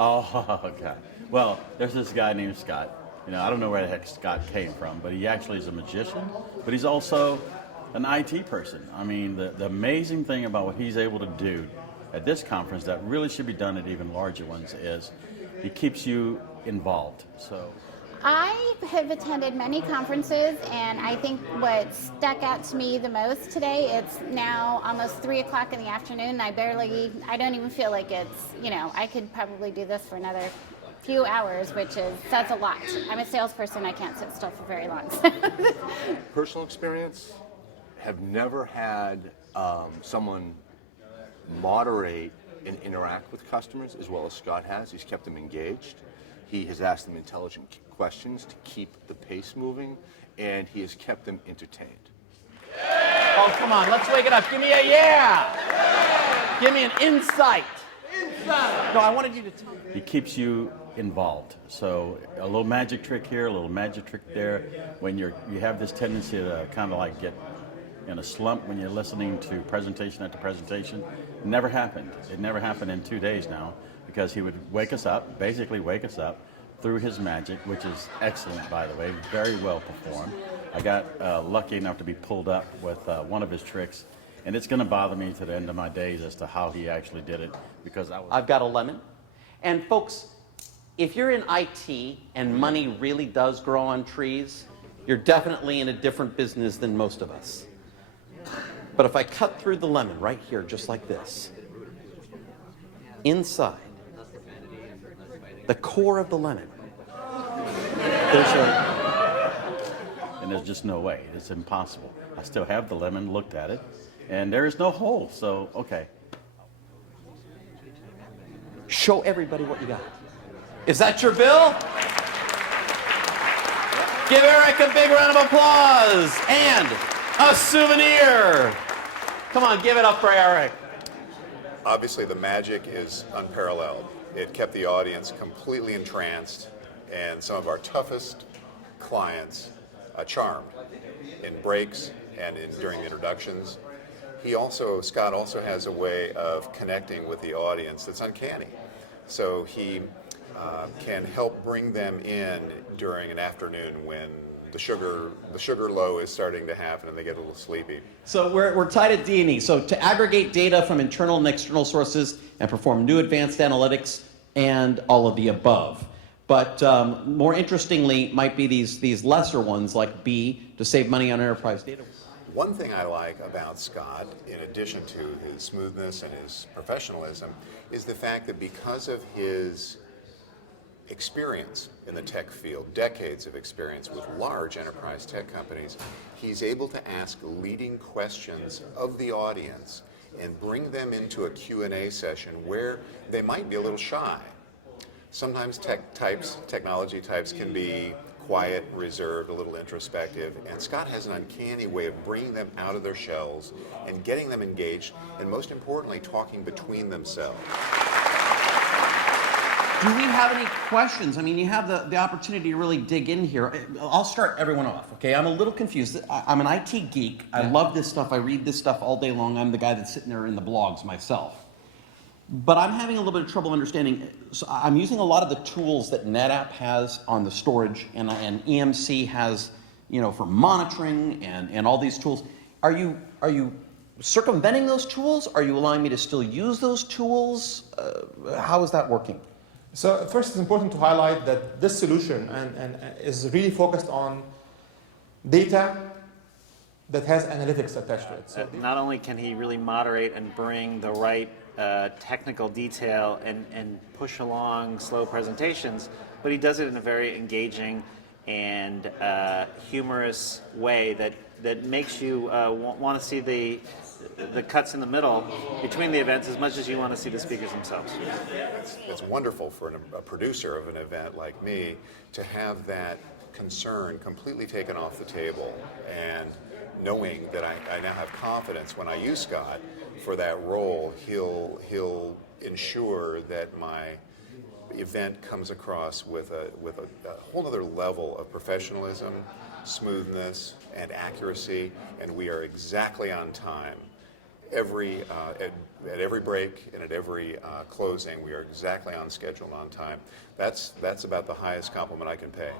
Oh, okay. Well, there's this guy named Scott. I don't know where the heck Scott came from, but he actually is a magician, but he's also an IT person. I mean, the amazing thing about what he's able to do at this conference that really should be done at even larger ones is he keeps you involved. So I have attended many conferences, and I think what stuck out to me the most today, it's now almost 3 o'clock in the afternoon. I don't even feel like it's, I could probably do this for another few hours, that's a lot. I'm a salesperson, I can't sit still for very long. Personal experience, have never had someone moderate and interact with customers as well as Scott has. He's kept them engaged. He has asked them intelligent questions to keep the pace moving, and he has kept them entertained. Oh, come on, let's wake it up. Give me a yeah. Give me an insight. No, I wanted you to tell me. he keeps you involved. So a little magic trick here, a little magic trick there. When you have this tendency to kind of like get in a slump when you're listening to presentation after presentation, it never happened. It never happened in 2 days now, because he would basically wake us up through his magic, which is excellent, by the way, very well performed. I got lucky enough to be pulled up with one of his tricks, and it's going to bother me to the end of my days as to how he actually did it, because I've got a lemon. And folks, if you're in IT and money really does grow on trees, you're definitely in a different business than most of us. But if I cut through the lemon right here, just like this, inside, the core of the lemon, there's just no way. It's impossible. I still have the lemon, looked at it, and there is no hole. So, okay. Show everybody what you got. Is that your bill? Give Eric a big round of applause and a souvenir. Come on, give it up for Eric. Obviously, the magic is unparalleled. It kept the audience completely entranced, and some of our toughest clients charmed in breaks and during the introductions. Scott also has a way of connecting with the audience that's uncanny. So he can help bring them in during an afternoon when the sugar low is starting to happen and they get a little sleepy. So we're tied at D&E. So to aggregate data from internal and external sources and perform new advanced analytics and all of the above. But more interestingly might be these lesser ones like B, to save money on enterprise data. One thing I like about Scott, in addition to his smoothness and his professionalism, is the fact that because of his experience in the tech field, decades of experience with large enterprise tech companies, he's able to ask leading questions of the audience and bring them into a Q&A session where they might be a little shy. Sometimes technology types can be quiet, reserved, a little introspective, and Scott has an uncanny way of bringing them out of their shells and getting them engaged, and most importantly, talking between themselves. Do we have any questions? I mean, you have the opportunity to really dig in here. I'll start everyone off, okay? I'm a little confused. I'm an IT geek. I love this stuff. I read this stuff all day long. I'm the guy that's sitting there in the blogs myself. But I'm having a little bit of trouble understanding. So I'm using a lot of the tools that NetApp has on the storage and EMC has, for monitoring and all these tools. Are you circumventing those tools? Are you allowing me to still use those tools? How is that working? So first, it's important to highlight that this solution is really focused on data that has analytics attached to it. So not only can he really moderate and bring the right technical detail and push along slow presentations, but he does it in a very engaging and humorous way that makes you want to see the cuts in the middle between the events as much as you want to see the speakers themselves. It's wonderful for a producer of an event like me to have that concern completely taken off the table, and knowing that I now have confidence when I use Scott for that role, he'll ensure that my event comes across with a whole other level of professionalism, smoothness, and accuracy, and we are exactly on time. at every break and at every closing, we are exactly on schedule and on time. That's about the highest compliment I can pay.